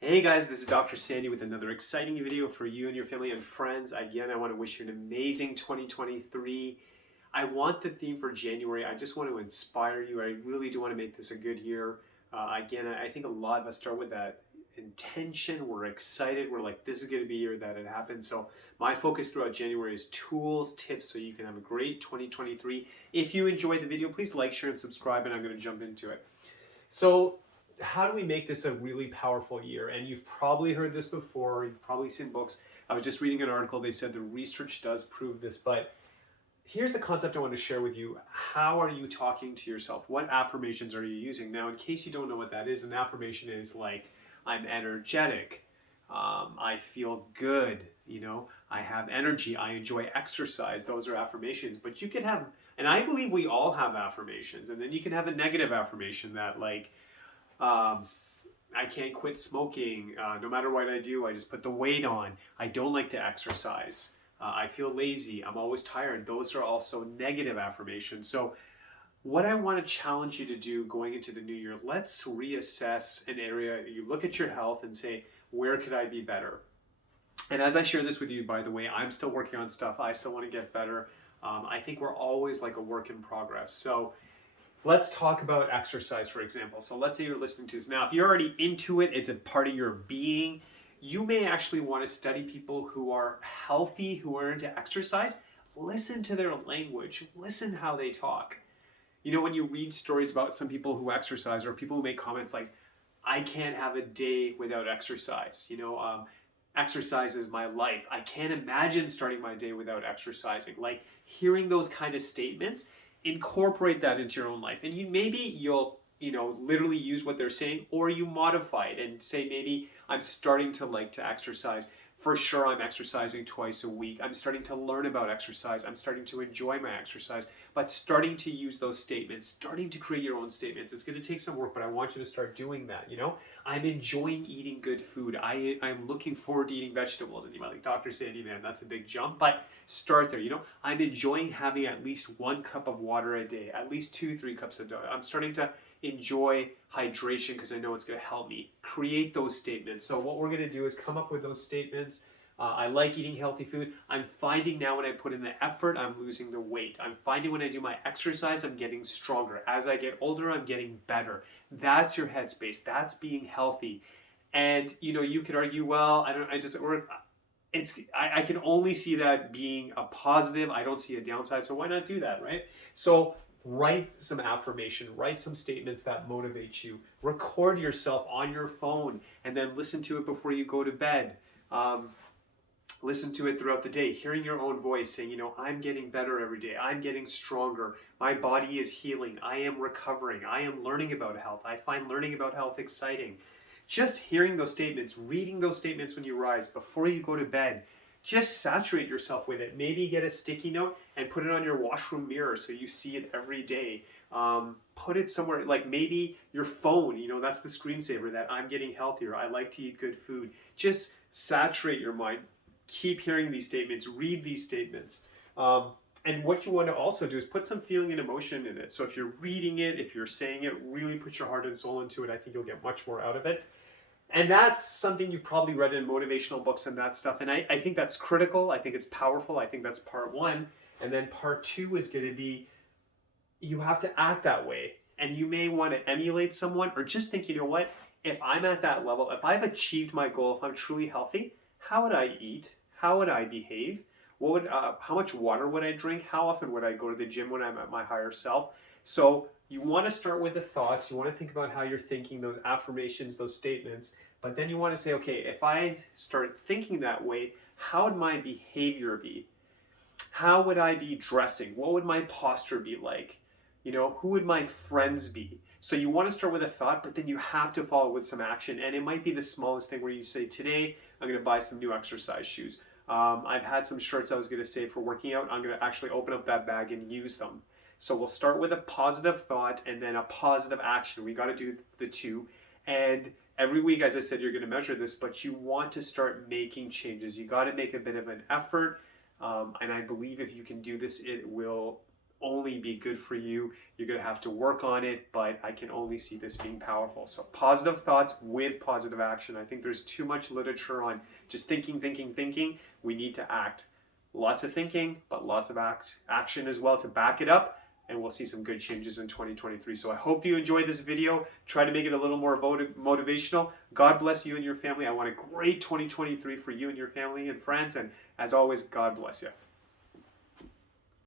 Hey guys, this is Dr. Sandy with another exciting video for you and your family and friends. Again, I want to wish you an amazing 2023. I want the theme for January. I just want to inspire you. I really do want to make this a good year. I think a lot of us start with that intention. We're excited. We're like, this is going to be a year that it happens. So my focus throughout January is tools, tips, so you can have a great 2023. If you enjoyed the video, please like, share, and subscribe, and I'm going to jump into it. So how do we make this a really powerful year? And you've probably heard this before, you've probably seen books. I was just reading an article, they said the research does prove this, but here's the concept I want to share with you. How are you talking to yourself? What affirmations are you using? Now, in case you don't know what that is, an affirmation is like, I'm energetic, I feel good, I have energy, I enjoy exercise. Those are affirmations, but you could have, and I believe we all have affirmations, and then you can have a negative affirmation that like, I can't quit smoking. No matter what I do, I just put the weight on. I don't like to exercise. I feel lazy. I'm always tired. Those are also negative affirmations. So, what I want to challenge you to do going into the new year, let's reassess an area. You look at your health and say, where could I be better? And as I share this with you, by the way, I'm still working on stuff. I still want to get better. I think we're always like a work in progress. So, let's talk about exercise, for example. So let's say you're listening to this. Now, if you're already into it, it's a part of your being. You may actually want to study people who are healthy, who are into exercise. Listen to their language. Listen how they talk. When you read stories about some people who exercise or people who make comments like, I can't have a day without exercise. Exercise is my life. I can't imagine starting my day without exercising. Like hearing those kind of statements, incorporate that into your own life, and you'll literally use what they're saying, or you modify it and say, maybe I'm starting to like to exercise. For sure, I'm exercising twice a week. I'm starting to learn about exercise. I'm starting to enjoy my exercise, but starting to use those statements, starting to create your own statements. It's going to take some work, but I want you to start doing that. I'm enjoying eating good food. I'm looking forward to eating vegetables. And you might like, Dr. Sandy, man, that's a big jump, but start there. I'm enjoying having at least 1 cup of water a day, at least 2-3 cups a day. I'm starting to enjoy hydration because I know it's going to help me. Create those statements. So what we're going to do is come up with those statements. I like eating healthy food. I'm finding now when I put in the effort, I'm losing the weight. I'm finding when I do my exercise, I'm getting stronger. As I get older, I'm getting better. That's your headspace. That's being healthy. And you could argue, well, I just work. I can only see that being a positive. I don't see a downside. So why not do that, right? So write some affirmation, write some statements that motivate you, record yourself on your phone, and then listen to it before you go to bed. Listen to it throughout the day, hearing your own voice saying, I'm getting better every day. I'm getting stronger. My body is healing. I am recovering. I am learning about health. I find learning about health exciting. Just hearing those statements, reading those statements when you rise, before you go to bed, just saturate yourself with it. Maybe get a sticky note and put it on your washroom mirror so you see it every day. Put it somewhere, like maybe your phone, that's the screensaver that I'm getting healthier. I like to eat good food. Just saturate your mind. Keep hearing these statements, read these statements. And what you want to also do is put some feeling and emotion in it. So if you're reading it, if you're saying it, really put your heart and soul into it. I think you'll get much more out of it. And that's something you've probably read in motivational books and that stuff. And I think that's critical. I think it's powerful. I think that's part one. And then part two is going to be, you have to act that way. And you may want to emulate someone or just think, what, if I'm at that level, if I've achieved my goal, if I'm truly healthy, how would I eat? How would I behave? How much water would I drink? How often would I go to the gym when I'm at my higher self? So you want to start with the thoughts. You want to think about how you're thinking, those affirmations, those statements. But then you want to say, okay, if I start thinking that way, how would my behavior be? How would I be dressing? What would my posture be like? Who would my friends be? So you want to start with a thought, but then you have to follow with some action. And it might be the smallest thing where you say, today, I'm going to buy some new exercise shoes. I've had some shirts I was going to save for working out. I'm going to actually open up that bag and use them. So we'll start with a positive thought and then a positive action. We got to do the two. And every week, as I said, you're going to measure this, but you want to start making changes. You got to make a bit of an effort. And I believe if you can do this, it will only be good for you. You're going to have to work on it, but I can only see this being powerful. So positive thoughts with positive action. I think there's too much literature on just thinking, thinking, thinking. We need to act. Lots of thinking, but lots of action as well to back it up. And we'll see some good changes in 2023. So I hope you enjoyed this video. Try to make it a little more motivational. God bless you and your family. I want a great 2023 for you and your family and friends. And as always, God bless you.